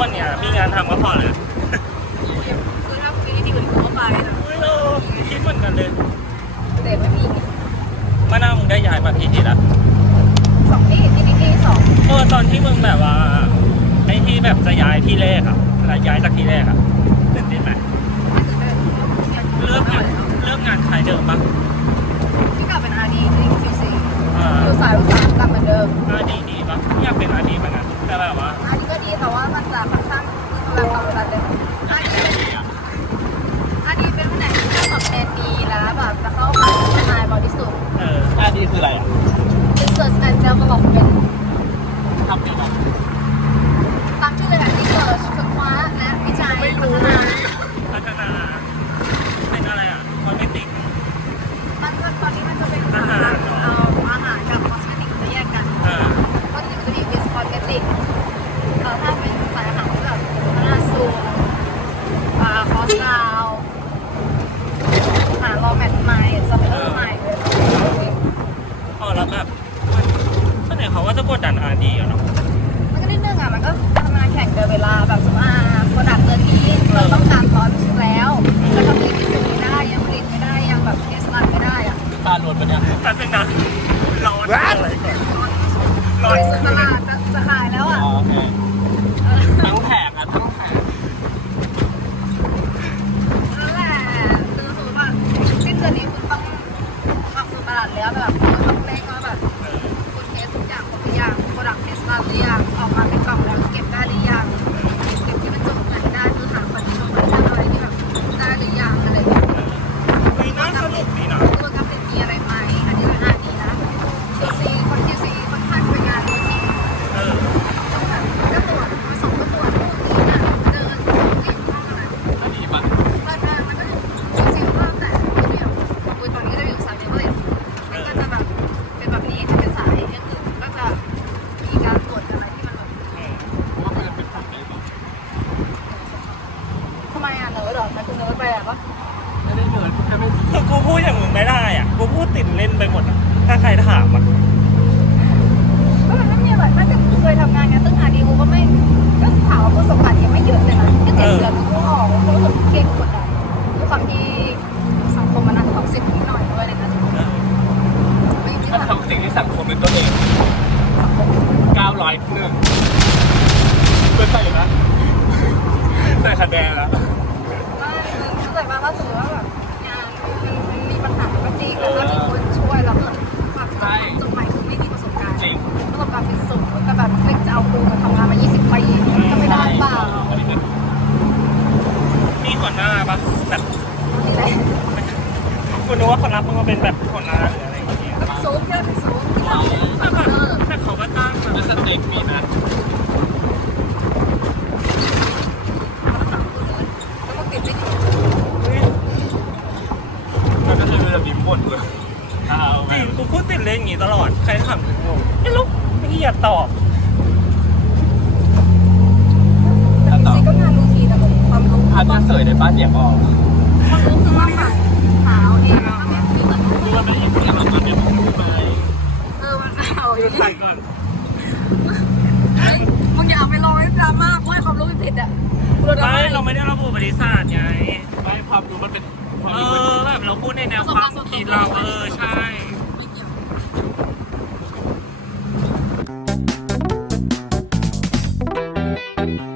วันเนี้ยมีงานทำก็พอเลยคือถ้ามีที่อื่นกูก็ไปนะอุ้ยเราคิดเหมือนกันเลยแต่ไม่มีมานามึงได้ย้ายมากี่ทีละสองที่ที่นี่ที่สองเออตอนที่มึงแบบว่าไอ้ที่แบบจะย้ายที่แรกอะแล้วย้ายจากที่แรกอะตื่นเต้นไหมเริ่มงานเริ่มงานใครเดิมปะ ที่กลับเป็นอาดีที่คิวซี อ่า อยู่สายอุตสาหกรรมเหมือนเดิม อาดีดีปะอยากเป็นอาดีเหมือนกันแต่แบบว่า อาดีก็ดีแต่ว่ามันจะค่อนข้างทำงานความกดดันเลยอาดีอาดีเป็นแผนกที่ค่าตอบแทนดีแล้วแบบจะเข้ามาทนายบริสุทธิ์ เออ อาดีคืออะไรอะ Research and Development ทำเป็นอะไร ตามชื่อเลยค่ะ Research ค้นคว้าและวิจัยพัฒนาพัฒนาเป็นอะไรอะคอนเมติก มันจะตอนนี้มันจะเป็นอาหารเหรอ เอ่ออาหารกับคอสเมติกจะแยกกันอ่าเพราะจริงๆมันจะมีเป็นคอสเมติกเอ่อถ้าเป็น ตาโดนปะเนี่ยแป๊บนึงนะร้อนอะไรก่อนร้ร้ออนยสุดตลาดจะจะขายแล้วอะ อ๋อโอเคเออทั้งแผงอะทั้งแผงนั่นแหละคือสมมติว่าสิ้นเดือนนี้คุณต้องออกสู่ตลาดแล้วแบบคุณต้องเร่งว่าแบบคุณเทสทุกอย่างครบหรือยังโปรดักต์เทสรันหรือยังออกมาเป็นกล่อง ทำไมอะเนิร์ดหรอมันคือเนิร์ดไปอะปะไม่ได้เหนื่อยแค่ไม่คือกูพูดอย่างมึงไม่ได้อะ กูพูดติดเล่นไปหมดอะถ้าใครถามอะ ก็มันไม่มีอะไรน่าจะเคยทำงานงานตึ้งหาดีกูก็ไม่ก็ถามว่าประสบการณ์ยังไม่เยอะเลยนะก็เจ็ดเดือนกูออกเพราะว่าเครียดกดดันด้วยความที่สังคมมันน่าจะท็อกซิกนิดหน่อยด้วยในการทำงานไม่ที่ถ้าแบบทำสิ่งที่สังคมเป็นตัวเองเก้าร้อยหนึ่งเพื่อใส่นะใส่คะแนนแล้ว ประสบการณ์เป็นศูนย์แต่แบบเป็นจะเอากูมาทำงานมา 20 ปีก็ไม่ได้เปล่าอันนี้เป็นมีหัวหน้าปะแบบนี่แหละกูนึกว่าเขารับมึงมาเป็นแบบหัวหน้าหรืออะไรอย่างเงี้ยก็เป็นซูปเยอะเป็นซูปที่เราแต่แบบเออแต่เขาก็จ้างเป็นสเต็กมีนะแล้วก็ติดไม่ดีเฮ้ยมันก็คือแบบนี้หมดเลยเอาแบจริงบกูพูดติดเล่นอย่างงี้ตลอด ใครถามกูงงไม่รู้ ไม่อยากตอบแต่จริงๆก็งานรูทีนนะผมความรู้อาจจะเสยในบ้านเดียกออกความรู้คือว่าแบบหาเอาเองแล้วเนี่ยคือแบบคือมันไม่ได้คือเราตอนเนี้ยมันคือไปเออมันเอาอหยุยู่ดดีถ่ายก่อนเฮ้ยมึงอย่าเอาไปลอยดราม่ากูให้ความรู้ผิดอะกูโดนดราไม่ม่าเราไม่ได้ระบุบริษัทไง ไม่ความรู้มันเป็นความเอรู้อแบบเราพูดในแนวความคิดเราเออใช่ time.